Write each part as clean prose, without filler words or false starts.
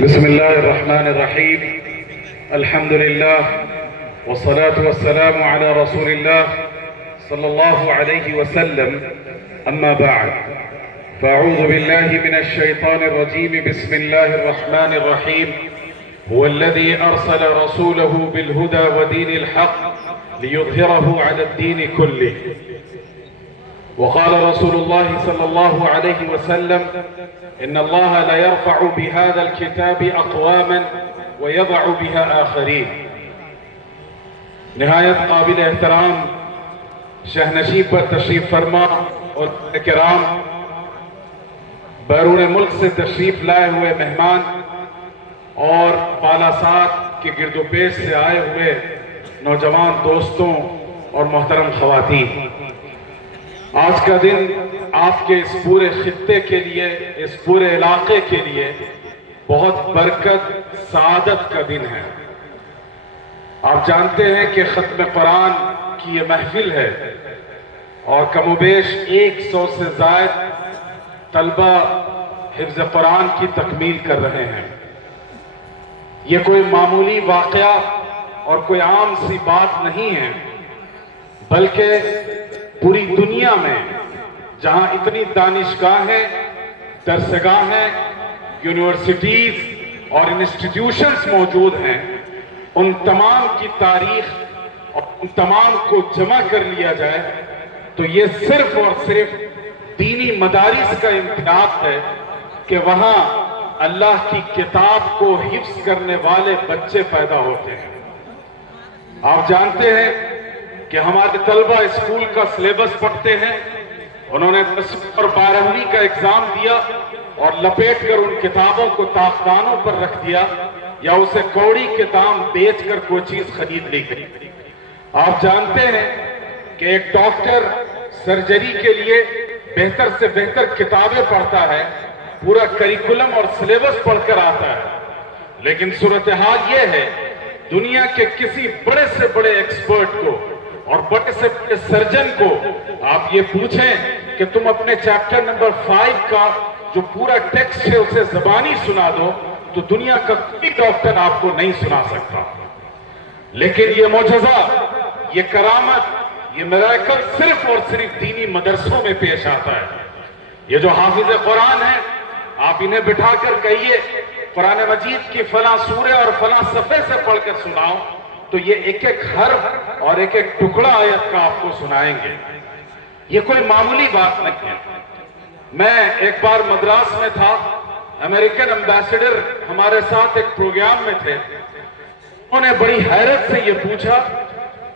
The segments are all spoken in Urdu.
بسم الله الرحمن الرحيم. الحمد لله والصلاة والسلام على رسول الله صلى الله عليه وسلم. أما بعد، فأعوذ بالله من الشيطان الرجيم. بسم الله الرحمن الرحيم. هو الذي أرسل رسوله بالهدى ودين الحق ليظهره على الدين كله. وقال رسول الله صلى الله عليه وسلم: إن الله لا يرفع بهذا الكتاب أقواما ويضع بها آخرين. نہایت قابل احترام شہنشین پر تشریف فرما اور کرام، بیرون ملک سے تشریف لائے ہوئے مہمان اور بالاسات کے گرد و پیش سے آئے ہوئے نوجوان دوستوں اور محترم خواتین، آج کا دن آپ کے اس پورے خطے کے لیے، اس پورے علاقے کے لیے بہت برکت، سعادت کا دن ہے۔ آپ جانتے ہیں کہ ختم قرآن کی یہ محفل ہے اور کم و بیش 100 سے زائد طلبہ حفظ قرآن کی تکمیل کر رہے ہیں۔ یہ کوئی معمولی واقعہ اور کوئی عام سی بات نہیں ہے، بلکہ پوری دنیا میں جہاں اتنی دانشگاہیں، درسگاہیں، یونیورسٹیز اور انسٹیٹیوشنز موجود ہیں، ان تمام کی تاریخ اور ان تمام کو جمع کر لیا جائے تو یہ صرف اور صرف دینی مدارس کا امتیاز ہے کہ وہاں اللہ کی کتاب کو حفظ کرنے والے بچے پیدا ہوتے ہیں۔ آپ جانتے ہیں کہ ہمارے طلبہ اسکول کا سلیبس پڑھتے ہیں، انہوں نے 10ویں اور 12ویں کا ایگزام دیا اور لپیٹ کر ان کتابوں کو تاختانوں پر رکھ دیا یا اسے کوڑی کے دام بیچ کر کوئی چیز خرید لی گئی۔ آپ جانتے ہیں کہ ایک ڈاکٹر سرجری کے لیے بہتر سے بہتر کتابیں پڑھتا ہے، پورا کریکولم اور سلیبس پڑھ کر آتا ہے، لیکن صورتحال یہ ہے دنیا کے کسی بڑے سے بڑے ایکسپرٹ کو اور بڑے سے بڑے سرجن کو آپ یہ پوچھیں کہ تم اپنے چیپٹر نمبر 5 کا جو پورا ٹیکسٹ ہے اسے زبانی سنا دو تو دنیا کا کوئی ڈاکٹر آپ کو نہیں سنا سکتا۔ لیکن یہ معجزہ، یہ کرامت، یہ میراکل صرف اور صرف دینی مدرسوں میں پیش آتا ہے۔ یہ جو حافظ قرآن ہیں، آپ انہیں بٹھا کر کہیے قرآن مجید کی فلاں سورہ اور فلاں صفحے سے پڑھ کر سناؤ تو یہ ایک ایک حرف اور ایک ایک ٹکڑا آیت کا آپ کو سنائیں گے۔ یہ کوئی معمولی بات نہیں ہے۔ میں ایک بار مدراس میں تھا، امریکن امبیسڈر ہمارے ساتھ ایک پروگرام میں تھے۔ انہوں نے بڑی حیرت سے یہ پوچھا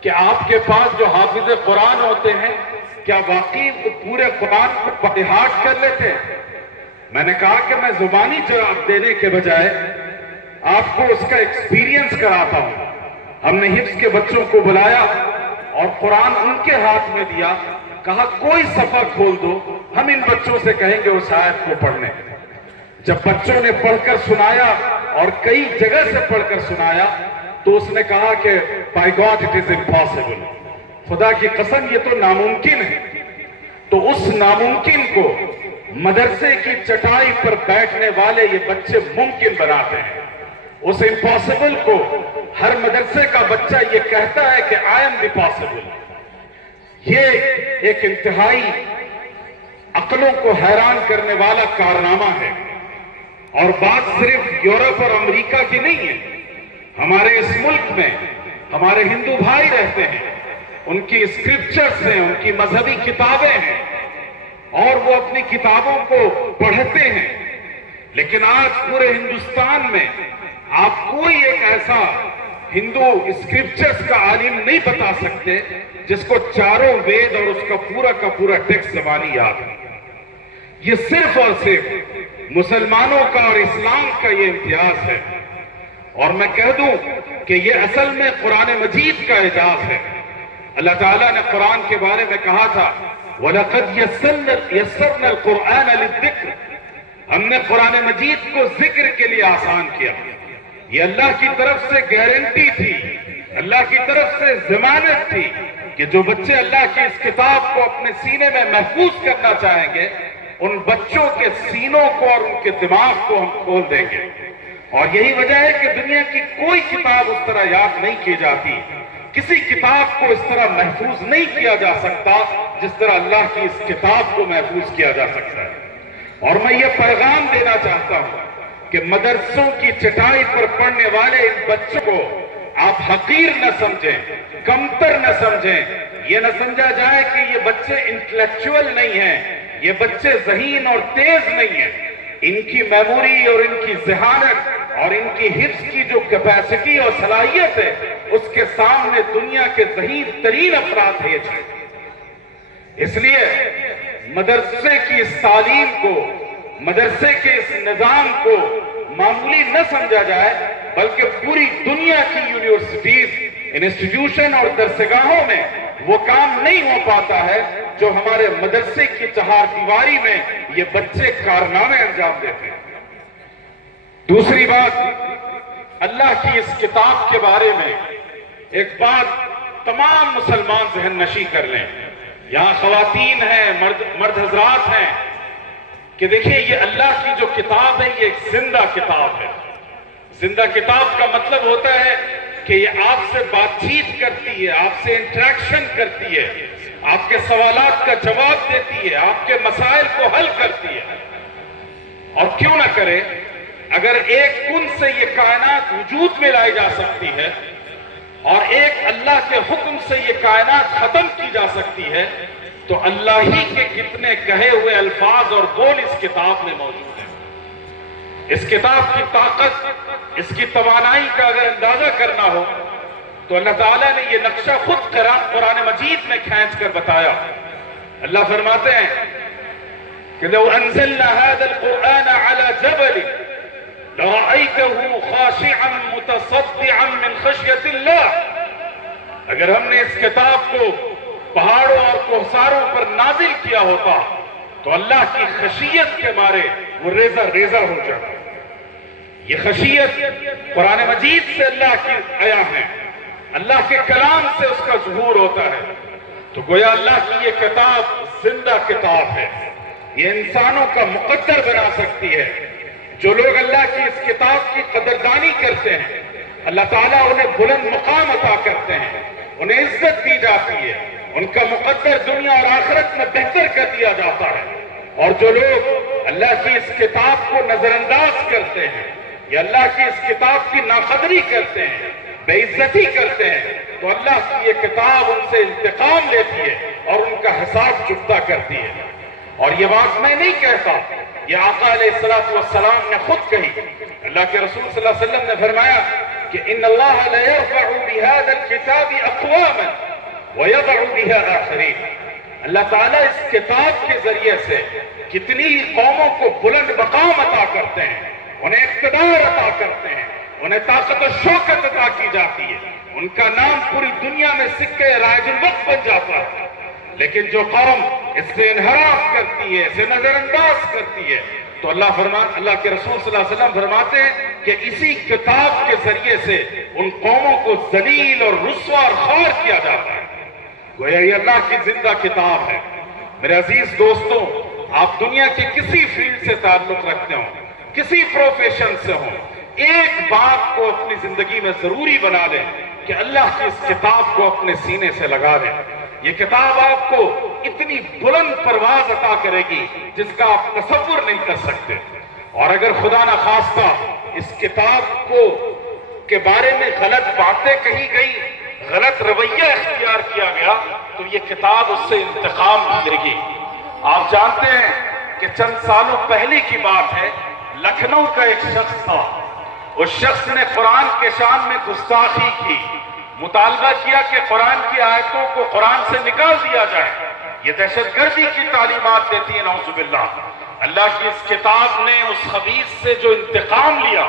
کہ آپ کے پاس جو حافظ قرآن ہوتے ہیں کیا واقعی وہ پورے قرآن کو بہاٹ کر لیتے ہیں؟ میں نے کہا کہ میں زبانی جواب دینے کے بجائے آپ کو اس کا ایکسپیرینس کراتا ہوں۔ ہم نے حفظ کے بچوں کو بلایا اور قرآن ان کے ہاتھ میں دیا، کہا کوئی صفحہ کھول دو، ہم ان بچوں سے کہیں گے اس آیت کو پڑھنے۔ جب بچوں نے پڑھ کر سنایا اور کئی جگہ سے پڑھ کر سنایا تو اس نے کہا کہ by God it is impossible، خدا کی قسم یہ تو ناممکن ہے۔ تو اس ناممکن کو مدرسے کی چٹائی پر بیٹھنے والے یہ بچے ممکن بناتے ہیں۔ اس امپاسبل کو ہر مدرسے کا بچہ یہ کہتا ہے کہ I am the possible۔ یہ ایک انتہائی عقلوں کو حیران کرنے والا کارنامہ ہے، اور بات صرف یورپ اور امریکہ کی نہیں ہے۔ ہمارے اس ملک میں ہمارے ہندو بھائی رہتے ہیں، ان کی اسکرپچرز ہیں، ان کی مذہبی کتابیں ہیں اور وہ اپنی کتابوں کو پڑھتے ہیں، لیکن آج پورے ہندوستان میں آپ کوئی ایک ایسا ہندو اسکرپچرز کا عالم نہیں بتا سکتے جس کو چاروں وید اور اس کا پورا ٹیکسٹ زبانی یاد ہے۔ یہ صرف اور صرف مسلمانوں کا اور اسلام کا یہ امتیاز ہے، اور میں کہہ دوں کہ یہ اصل میں قرآن مجید کا اعجاز ہے۔ اللہ تعالیٰ نے قرآن کے بارے میں کہا تھا وَلَقَدْ يَسَّرْنَا الْقُرْآنَ لِلذِّكْرِ، ہم نے قرآن مجید کو ذکر کے لیے آسان کیا۔ یہ اللہ کی طرف سے گارنٹی تھی، اللہ کی طرف سے ضمانت تھی کہ جو بچے اللہ کی اس کتاب کو اپنے سینے میں محفوظ کرنا چاہیں گے ان بچوں کے سینوں کو اور ان کے دماغ کو ہم کھول دیں گے۔ اور یہی وجہ ہے کہ دنیا کی کوئی کتاب اس طرح یاد نہیں کی جاتی، کسی کتاب کو اس طرح محفوظ نہیں کیا جا سکتا جس طرح اللہ کی اس کتاب کو محفوظ کیا جا سکتا ہے۔ اور میں یہ پیغام دینا چاہتا ہوں کہ مدرسوں کی چٹائی پر پڑھنے والے ان بچوں کو آپ حقیر نہ سمجھیں، کمتر نہ سمجھیں، یہ نہ سمجھا جائے کہ یہ بچے انٹلیکچوئل نہیں ہیں، یہ بچے ذہین اور تیز نہیں ہیں۔ ان کی میموری اور ان کی ذہانت اور ان کی حفظ کی جو کیپیسٹی اور صلاحیت ہے، اس کے سامنے دنیا کے ذہین ترین افراد ہیج ہیں۔ اس لیے مدرسے کی اس تعلیم کو، مدرسے کے اس نظام کو معمولی نہ سمجھا جائے، بلکہ پوری دنیا کی یونیورسٹیز، انسٹیٹیوشن اور درسگاہوں میں وہ کام نہیں ہو پاتا ہے جو ہمارے مدرسے کی چہار دیواری میں یہ بچے کارنامے انجام دیتے ہیں۔ دوسری بات، اللہ کی اس کتاب کے بارے میں ایک بات تمام مسلمان ذہن نشی کر لیں، یہاں خواتین ہیں، مرد حضرات ہیں، کہ دیکھیں یہ اللہ کی جو کتاب ہے یہ ایک زندہ کتاب ہے۔ زندہ کتاب کا مطلب ہوتا ہے کہ یہ آپ سے بات چیت کرتی ہے، آپ سے انٹریکشن کرتی ہے، آپ کے سوالات کا جواب دیتی ہے، آپ کے مسائل کو حل کرتی ہے۔ اور کیوں نہ کرے، اگر ایک کن سے یہ کائنات وجود میں لائی جا سکتی ہے اور ایک اللہ کے حکم سے یہ کائنات ختم کی جا سکتی ہے، تو اللہ ہی کے کتنے کہے ہوئے الفاظ اور بول اس کتاب میں موجود ہیں۔ اس کتاب کی طاقت، اس کی توانائی کا اگر اندازہ کرنا ہو تو اللہ تعالیٰ نے یہ نقشہ خود قرآن مجید میں کھینچ کر بتایا۔ اللہ فرماتے ہیں کہ لو انزلنا هذا القرآن على جبل لرأيته خاشعا متصدعا من خشية الله، اگر ہم نے اس کتاب کو پہاڑوں اور کوہساروں پر نازل کیا ہوتا تو اللہ کی خشیت کے مارے وہ ریزہ ریزہ ہو جاتا۔ یہ خشیت قرآن مجید سے اللہ کی آیا ہے، اللہ کے کلام سے اس کا ظہور ہوتا ہے۔ تو گویا اللہ کی یہ کتاب زندہ کتاب ہے، یہ انسانوں کا مقدر بنا سکتی ہے۔ جو لوگ اللہ کی اس کتاب کی قدردانی کرتے ہیں، اللہ تعالیٰ انہیں بلند مقام عطا کرتے ہیں، انہیں عزت دی جاتی ہے، ان کا مقدر دنیا اور آخرت میں بہتر کر دیا جاتا ہے۔ اور جو لوگ اللہ کی اس کتاب کو نظر انداز کرتے ہیں یا اللہ کی اس کتاب کی ناقدری کرتے ہیں، بے عزتی کرتے ہیں، تو اللہ کی یہ کتاب ان سے انتقام لیتی ہے اور ان کا حساب چکتا کرتی ہے۔ اور یہ بات میں نہیں کہتا، یہ آقا علیہ السلام نے خود کہی۔ اللہ کے رسول صلی اللہ علیہ وسلم نے فرمایا کہ ان اللہ لا يرفع بهذا الكتاب اقواما ويضع بها آخرين۔ اللہ تعالیٰ اس کتاب کے ذریعے سے کتنی ہی قوموں کو بلند مقام عطا کرتے ہیں، انہیں اقتدار عطا کرتے ہیں، انہیں طاقت و شوکت عطا کی جاتی ہے، ان کا نام پوری دنیا میں سکے رائج الوقت بن جاتا ہے۔ لیکن جو قوم اس سے انحراف کرتی ہے، اسے نظر انداز کرتی ہے، تو اللہ کے رسول صلی اللہ علیہ وسلم فرماتے ہیں کہ اسی کتاب کے ذریعے سے ان قوموں کو ذلیل اور رسوا اور خوار کیا جاتا ہے۔ گویا یہ اللہ کی زندہ کتاب ہے۔ میرے عزیز دوستوں، آپ دنیا کے کسی فیلڈ سے تعلق رکھتے ہوں، کسی پروفیشن سے ہوں، ایک بات کو اپنی زندگی میں ضروری بنا لیں کہ اللہ کی اس کتاب کو اپنے سینے سے لگا دیں۔ یہ کتاب آپ کو اتنی بلند پرواز عطا کرے گی جس کا آپ تصور نہیں کر سکتے۔ اور اگر خدا نخواستہ اس کتاب کے بارے میں غلط باتیں کہی گئی، غلط رویہ اختیار کیا گیا، تو یہ کتاب اس سے انتقام لے گی۔ آپ جانتے ہیں کہ چند سالوں پہلے کی بات ہے، لکھنؤ کا ایک شخص تھا، اس شخص نے قرآن کے شان میں گستاخی کی، مطالبہ کیا کہ قرآن کی آیتوں کو قرآن سے نکال دیا جائے۔ یہ دہشت گردی کی تعلیمات دیتی ہے، نعوذ باللہ۔ اللہ کی اس کتاب نے اس خبیث سے جو انتقام لیا،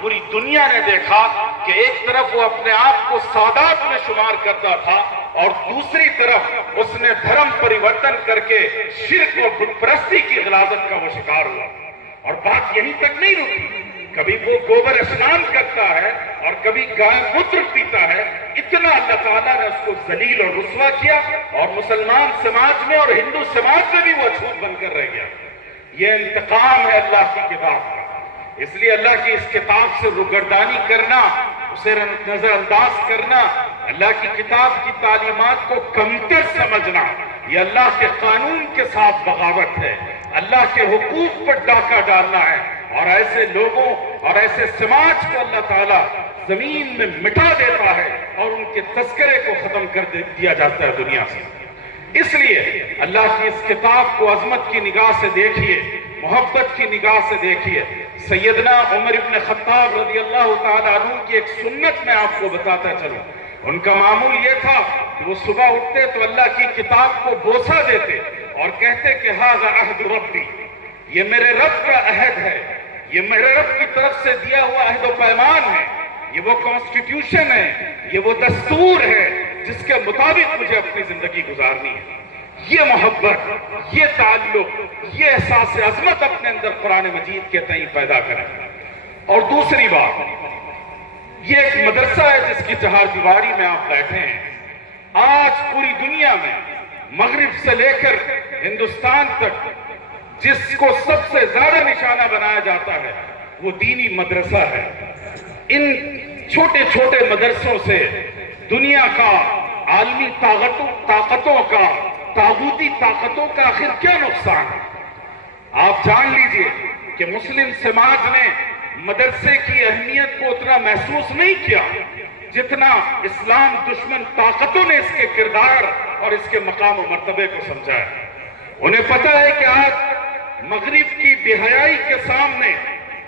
پوری دنیا نے دیکھا کہ ایک طرف وہ اپنے آپ کو سادات میں شمار کرتا تھا اور دوسری طرف اس نے دھرم پریورتن کر کے شرک و بت پرستی کی غلاظت کا وہ شکار ہوا۔ اور بات یہیں تک نہیں رکی، کبھی وہ گوبر اسنان کرتا ہے اور کبھی گائے موتر پیتا ہے۔ اتنا اللہ تعالیٰ نے اس کو ذلیل اور رسوا کیا، اور مسلمان سماج میں اور ہندو سماج میں بھی وہ اچھوت بن کر رہ گیا۔ یہ انتقام ہے اللہ کی کتاب کا۔ اس لیے اللہ کی اس کتاب سے روگردانی کرنا، اسے نظر انداز کرنا، اللہ کی کتاب کی تعلیمات کو کمتر سمجھنا، یہ اللہ کے قانون کے ساتھ بغاوت ہے، اللہ کے حقوق پر ڈاکہ ڈالنا ہے، اور ایسے لوگوں اور ایسے سماج کو اللہ تعالیٰ زمین میں مٹا دیتا ہے اور ان کے تذکرے کو ختم کر دیا جاتا ہے دنیا سے۔ اس لیے اللہ کی اس کتاب کو عظمت کی نگاہ سے دیکھیے، محبت کی نگاہ سے دیکھیے۔ سیدنا عمر ابن خطاب رضی اللہ تعالیٰ عنہ کی ایک سنت میں آپ کو بتاتا چلوں۔ ان کا معمول یہ تھا کہ وہ صبح اٹھتے تو اللہ کی کتاب کو بوسہ دیتے اور کہتے کہ ھذا عہد ربی، یہ میرے رب کا عہد ہے، یہ میرے رب کی طرف سے دیا ہوا عہد و پیمان ہے، یہ وہ کانسٹیٹیوشن ہے، یہ وہ دستور ہے جس کے مطابق مجھے اپنی زندگی گزارنی ہے۔ یہ محبت، یہ تعلق، یہ احساس عظمت اپنے اندر قرآن مجید کے تئیں پیدا کریں۔ اور دوسری بات، یہ ایک مدرسہ ہے جس کی چہار دیواری میں آپ بیٹھے ہیں۔ آج پوری دنیا میں مغرب سے لے کر ہندوستان تک جس کو سب سے زیادہ نشانہ بنایا جاتا ہے وہ دینی مدرسہ ہے۔ ان چھوٹے چھوٹے مدرسوں سے دنیا کا، عالمی طاقتوں کا، طاغوتی طاقتوں کا آخر کیا نقصان ہے؟ آپ جان لیجئے کہ مسلم سماج نے مدرسے کی اہمیت کو اتنا محسوس نہیں کیا جتنا اسلام دشمن طاقتوں نے اس کے کردار اور اس کے مقام و مرتبے کو سمجھا ہے۔ انہیں پتہ ہے کہ آج مغرب کی بے حیائی کے سامنے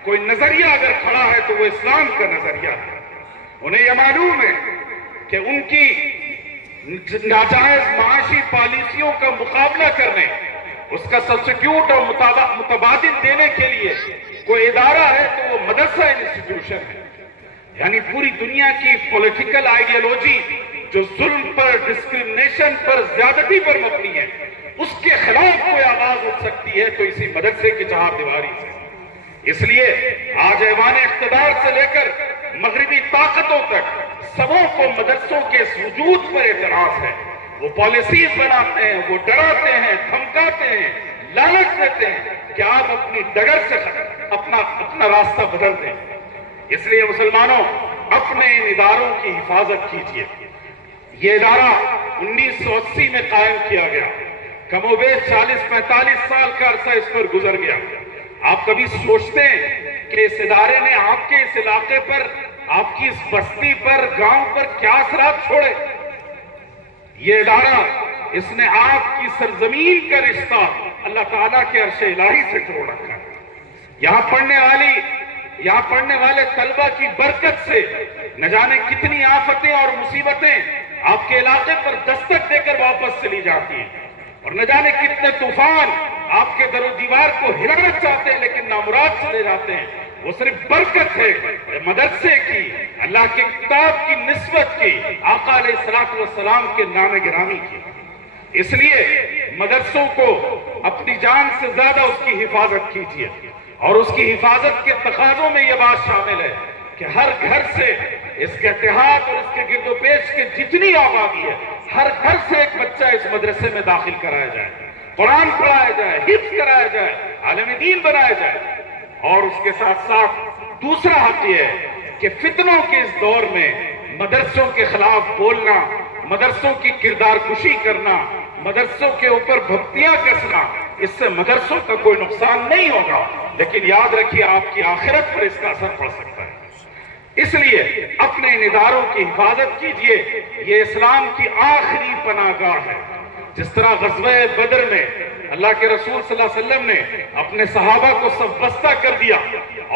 کوئی نظریہ اگر کھڑا ہے تو وہ اسلام کا نظریہ ہے۔ انہیں یہ معلوم ہے کہ ان کی ناجائز معاشی پالیسیوں کا مقابلہ کرنے، اس کا سبسٹیوٹ اور متبادل دینے کے لیے کوئی ادارہ ہے تو وہ مدرسہ انسٹیٹیوشن ہے۔ یعنی پوری دنیا کی پولیٹیکل آئیڈیالوجی جو ظلم پر، ڈسکریمنیشن پر، زیادتی پر مبنی ہے، اس کے خلاف کوئی آواز اٹھ سکتی ہے تو اسی مدرسے کی چہار دیواری سے۔ اس لیے آج ایوان اقتدار سے لے کر مغربی طاقتوں تک سبوں کو مدرسوں کے اس وجود پر اعتراض ہے۔ وہ پالیسیز بناتے ہیں، وہ ڈراتے ہیں، دھمکاتے ہیں، لالچ دیتے ہیں کہ آپ اپنی ڈگر سے اپنا راستہ بدل دیں۔ اس لیے مسلمانوں، اپنے ان اداروں کی حفاظت کیجیے۔ یہ ادارہ 1980 میں قائم کیا گیا، کم و بیش 40-45 سال کا عرصہ اس پر گزر گیا۔ آپ کبھی سوچتے ہیں کہ اس ادارے نے آپ کے اس علاقے پر، آپ کی اس بستی پر، گاؤں پر کیا اثرات چھوڑے؟ یہ ادارہ، اس نے آپ کی سرزمین کا رشتہ اللہ تعالیٰ کے عرش الہی سے جوڑ رکھا ہے۔ یہاں پڑھنے والے طلبہ کی برکت سے نہ جانے کتنی آفتیں اور مصیبتیں آپ کے علاقے پر دستک دے کر واپس چلی جاتی ہیں، اور نہ جانے کتنے طوفان آپ کے در و دیوار کو ہلانا چاہتے ہیں لیکن نامراد چلے جاتے ہیں۔ وہ صرف برکت ہے مدرسے کی، اللہ کے کتاب کی نسبت کی، آقا علیہ السلام کے نام گرامی کی۔ اس لیے مدرسوں کو اپنی جان سے زیادہ اس کی حفاظت کیجیے، اور اس کی حفاظت کے تقاضوں میں یہ بات شامل ہے کہ ہر گھر سے اس کے اتحاد اور اس کے گرد و پیش کے جتنی آبادی ہے، ہر گھر سے ایک بچہ اس مدرسے میں داخل کرایا جائے، قرآن پڑھایا جائے، حفظ کرایا جائے، عالم دین بنایا جائے۔ اور اس کے ساتھ ساتھ دوسرا حق یہ ہے کہ فتنوں کے اس دور میں مدرسوں کے خلاف بولنا، مدرسوں کی کردار کشی کرنا، مدرسوں کے اوپر بھپتیاں کسنا، اس سے مدرسوں کا کوئی نقصان نہیں ہوگا، لیکن یاد رکھیے آپ کی آخرت پر اس کا اثر پڑ سکتا ہے۔ اس لیے اپنے ان اداروں کی حفاظت کیجیے، یہ اسلام کی آخری پناہ گاہ ہے۔ جس طرح غزوہ بدر میں اللہ کے رسول صلی اللہ علیہ وسلم نے اپنے صحابہ کو صف بستہ کر دیا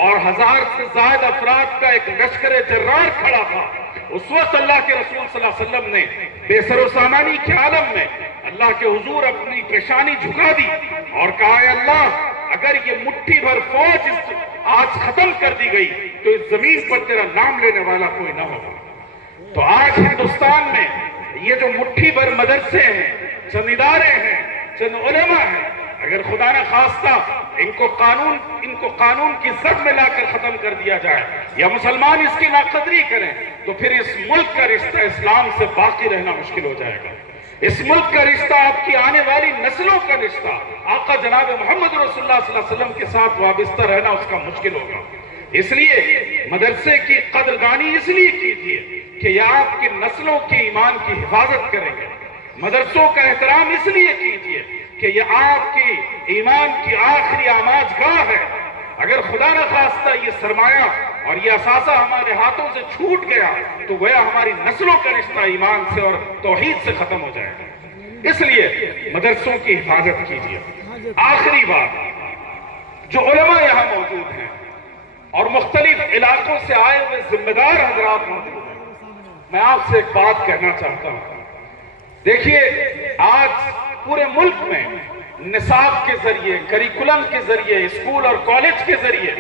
اور 1000 سے زائد افراد کا ایک لشکر جرار کھڑا تھا، اس وقت اللہ کے رسول صلی اللہ علیہ وسلم نے بے سر و سامانی کے عالم میں اللہ کے حضور اپنی پیشانی جھکا دی اور کہا، اے اللہ، اگر یہ مٹھی بھر فوج آج ختم کر دی گئی تو اس زمین پر تیرا نام لینے والا کوئی نہ ہوگا۔ تو آج ہندوستان میں یہ جو مٹھی بھر مدرسے ہیں، چند ادارے ہیں، چند علماء ہیں، اگر خدا نہ خواستہ ان کو قانون کی زد میں لا کر ختم کر دیا جائے یا مسلمان اس کی ناقدری کریں تو پھر اس ملک کا رشتہ اسلام سے باقی رہنا مشکل ہو جائے گا. اس ملک کا رشتہ، آپ کی آنے والی نسلوں کا رشتہ آقا جناب محمد رسول اللہ صلی اللہ علیہ وسلم کے ساتھ وابستہ رہنا اس کا مشکل ہوگا. اس لیے مدرسے کی قدردانی اس لیے کیجیے کہ یہ آپ کی نسلوں کے ایمان کی حفاظت کریں گے. مدرسوں کا احترام اس لیے کیجیے کہ یہ آپ کی ایمان کی آخری آماج گاہ ہے. اگر خدا نہ خواستہ یہ سرمایہ اور یہ اثاثہ ہمارے ہاتھوں سے چھوٹ گیا تو گویا ہماری نسلوں کا رشتہ ایمان سے اور توحید سے ختم ہو جائے گا. اس لیے مدرسوں کی حفاظت کیجیے. آخری بات، جو علماء یہاں موجود ہیں اور مختلف علاقوں سے آئے ہوئے ذمہ دار حضرات موجود ہیں، میں آپ سے ایک بات کہنا چاہتا ہوں. دیکھیے، آج پورے ملک میں نصاب کے ذریعے، کریکولم کے ذریعے، اسکول اور کالج کے ذریعے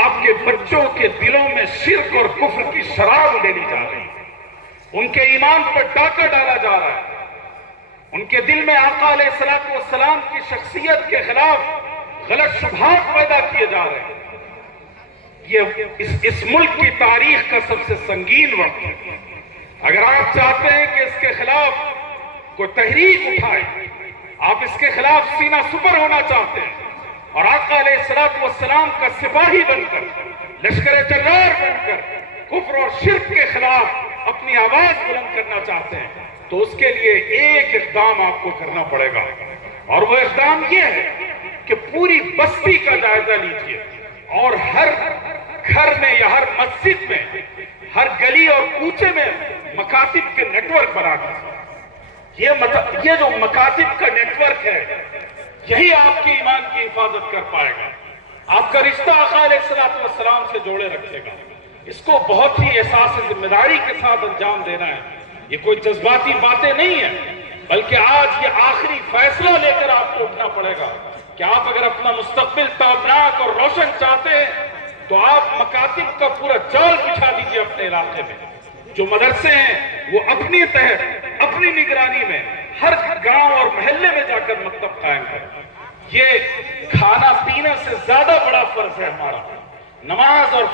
آپ کے بچوں کے دلوں میں شرک اور کفر کی شراب ڈالی جا رہی ہے. ان کے ایمان پر ڈاکہ ڈالا جا رہا ہے. ان کے دل میں آقا علیہ السلام کی شخصیت کے خلاف غلط شبہات پیدا کیے جا رہے ہیں. یہ اس ملک کی تاریخ کا سب سے سنگین وقت ہے. اگر آپ چاہتے ہیں کہ اس کے خلاف کوئی تحریک اٹھائے، آپ اس کے خلاف سینہ سپر ہونا چاہتے ہیں اور آقا علیہ السلام کا سپاہی بن کر، لشکر جرار بن کر کفر اور شرک کے خلاف اپنی آواز بلند کرنا چاہتے ہیں، تو اس کے لیے ایک اقدام آپ کو کرنا پڑے گا. اور وہ اقدام یہ ہے کہ پوری بستی کا جائزہ لیجئے اور ہر گھر میں یا ہر مسجد میں، ہر گلی اور کوچے میں مکاتب کے نیٹ ورک بنا دیں. یہ جو مکاتب کا نیٹ ورک ہے، یہی آپ کی ایمان کی حفاظت کر پائے گا، آپ کا رشتہ آقا علیہ السلام سے جوڑے رکھے گا. اس کو بہت ہی احساس ذمہ داری کے ساتھ انجام دینا ہے. یہ کوئی جذباتی باتیں نہیں ہیں، بلکہ آج یہ آخری فیصلہ لے کر آپ کو اٹھنا پڑے گا کہ آپ اگر اپنا مستقبل تابناک اور روشن چاہتے ہیں تو آپ مکاتب کا پورا جال بچھا دیجئے اپنے علاقے میں. جو مدرسے ہیں وہ اپنی تحت، اپنی نگرانی میں ہر گاؤں اور محلے میں جا کر مکتب قائم کریں. یہ کھانا پینا سے زیادہ بڑا فرض ہے ہمارا. نماز اور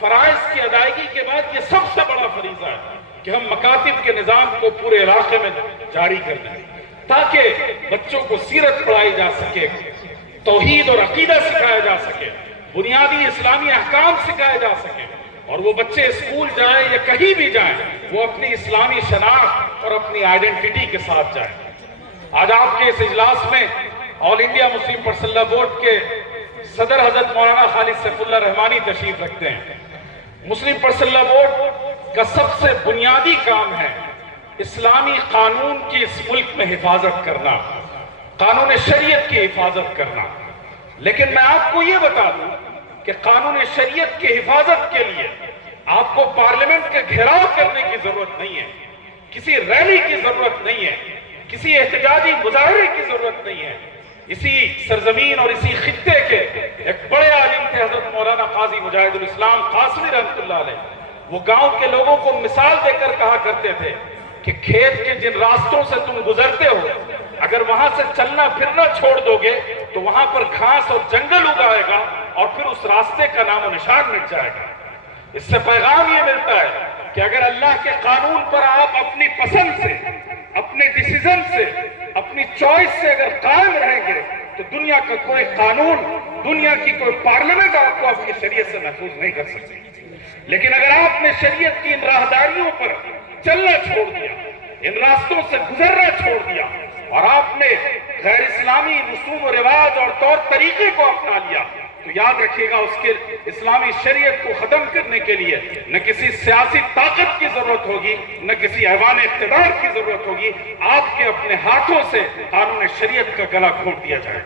فرائض کی ادائیگی کے بعد یہ سب سے بڑا فریضہ ہے کہ ہم مکاتب کے نظام کو پورے علاقے میں جاری کر دیں، تاکہ بچوں کو سیرت پڑھائی جا سکے، توحید اور عقیدہ سکھایا جا سکے، بنیادی اسلامی احکام سکھائے جا سکے، اور وہ بچے اسکول جائیں یا کہیں بھی جائیں وہ اپنی اسلامی شناخت اور اپنی آئیڈینٹی کے ساتھ جائیں. آج آپ کے اس اجلاس میں آل انڈیا مسلم پرسنل بورڈ کے صدر حضرت مولانا خالد سیف اللہ رحمانی تشریف رکھتے ہیں. مسلم پرسنل بورڈ کا سب سے بنیادی کام ہے اسلامی قانون کی اس ملک میں حفاظت کرنا، قانون شریعت کی حفاظت کرنا. لیکن میں آپ کو یہ بتا دوں کہ قانون شریعت کی حفاظت کے لیے آپ کو پارلیمنٹ کے گھیراؤ کرنے کی ضرورت نہیں ہے، کسی ریلی کی ضرورت نہیں ہے، کسی احتجاجی مظاہرے کی ضرورت نہیں ہے. اسی سرزمین اور اسی خطے کے ایک بڑے عالم تھے حضرت مولانا قاضی مجاہد الاسلام قاسمی رحمۃ اللہ علیہ. وہ گاؤں کے لوگوں کو مثال دے کر کہا کرتے تھے کہ کھیت کے جن راستوں سے تم گزرتے ہو، اگر وہاں سے چلنا پھرنا چھوڑ دو گے تو وہاں پر گھاس اور جنگل اگائے گا اور پھر اس راستے کا نام و نشان مٹ جائے گا. اس سے پیغام یہ ملتا ہے کہ اگر اللہ کے قانون پر آپ اپنی پسند سے، اپنے ڈیسیزن سے، اپنی چوائس سے اگر قائم رہیں گے تو دنیا کا کوئی قانون، دنیا کی کوئی پارلیمنٹ آپ کو اپنی شریعت سے محفوظ نہیں کر سکتی. لیکن اگر آپ نے شریعت کی ان راہداریوں پر چلنا چھوڑ دیا، ان راستوں سے گزرنا چھوڑ دیا اور آپ نے غیر اسلامی رسوم و رواج اور طور طریقے کو اپنا لیا، تو یاد رکھیے گا اس کے اسلامی شریعت کو ختم کرنے کے لیے نہ کسی سیاسی طاقت کی ضرورت ہوگی، نہ کسی ایوان اقتدار کی ضرورت ہوگی. آپ کے اپنے ہاتھوں سے قانون شریعت کا گلا گھونٹ دیا جائے.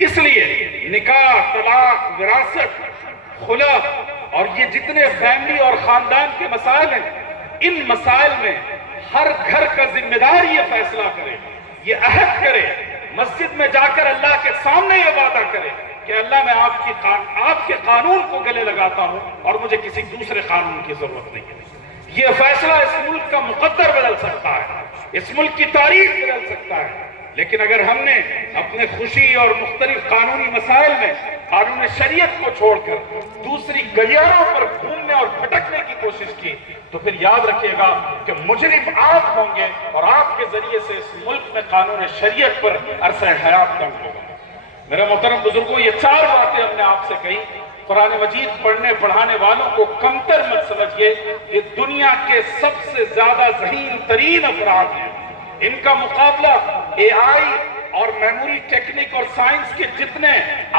اس لیے نکاح، طلاق، وراثت، خلا اور یہ جتنے فیملی اور خاندان کے مسائل ہیں، ان مسائل میں ہر گھر کا ذمہ دار یہ فیصلہ کرے، یہ عہد کرے، مسجد میں جا کر اللہ کے سامنے یہ وعدہ کرے کہ اللہ میں آپ کے قانون کو گلے لگاتا ہوں اور مجھے کسی دوسرے قانون کی ضرورت نہیں ہے. یہ فیصلہ اس ملک کا مقدر بدل سکتا ہے، اس ملک کی تاریخ بدل سکتا ہے. لیکن اگر ہم نے اپنے خوشی اور مختلف قانونی مسائل میں قانون شریعت کو چھوڑ کر دوسری گلیاروں پر گھومنے اور بھٹکنے کی کوشش کی تو پھر یاد رکھیے گا کہ مجرم آپ ہوں گے اور آپ کے ذریعے سے اس ملک میں قانون شریعت پر عرصہ حیات کم ہوگا۔ میرے محترم بزرگوں، یہ 4 باتیں ہم نے آپ سے کہی۔ قرآن مجید پڑھنے پڑھانے والوں کو کمتر مت سمجھیے، یہ دنیا کے سب سے زیادہ ذہین ترین افراد ہیں۔ ان کا مقابلہ اے آئی اور میموری ٹیکنک اور سائنس کے جتنے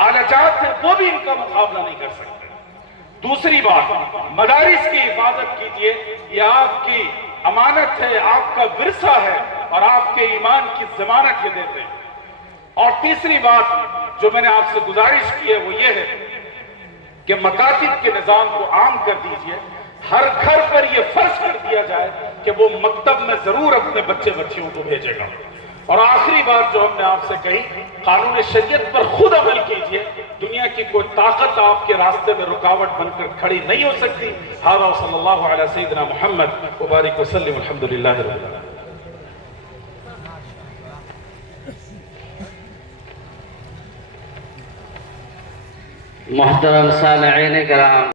آلات ہیں وہ بھی ان کا مقابلہ نہیں کر سکتے۔ دوسری بات، مدارس کی حفاظت کیجئے، یہ آپ کی امانت ہے، آپ کا ورثہ ہے اور آپ کے ایمان کی ضمانت یہ دیتے ہیں۔ اور تیسری بات جو میں نے آپ سے گزارش کی ہے وہ یہ ہے کہ مکاتب کے نظام کو عام کر دیجئے، ہر گھر پر یہ فرض کر دیا جائے کہ وہ مکتب میں ضرور اپنے بچے بچیوں کو بھیجے گا۔ اور آخری بات جو ہم نے آپ سے کہی، قانون شریعت پر خود عمل کیجئے، دنیا کی کوئی طاقت آپ کے راستے میں رکاوٹ بن کر کھڑی نہیں ہو سکتی۔ ھذا صلی اللہ علیہ سیدنا محمد وبارک وسلم، الحمدللہ رب العالمین۔ محترم سامعین کرام،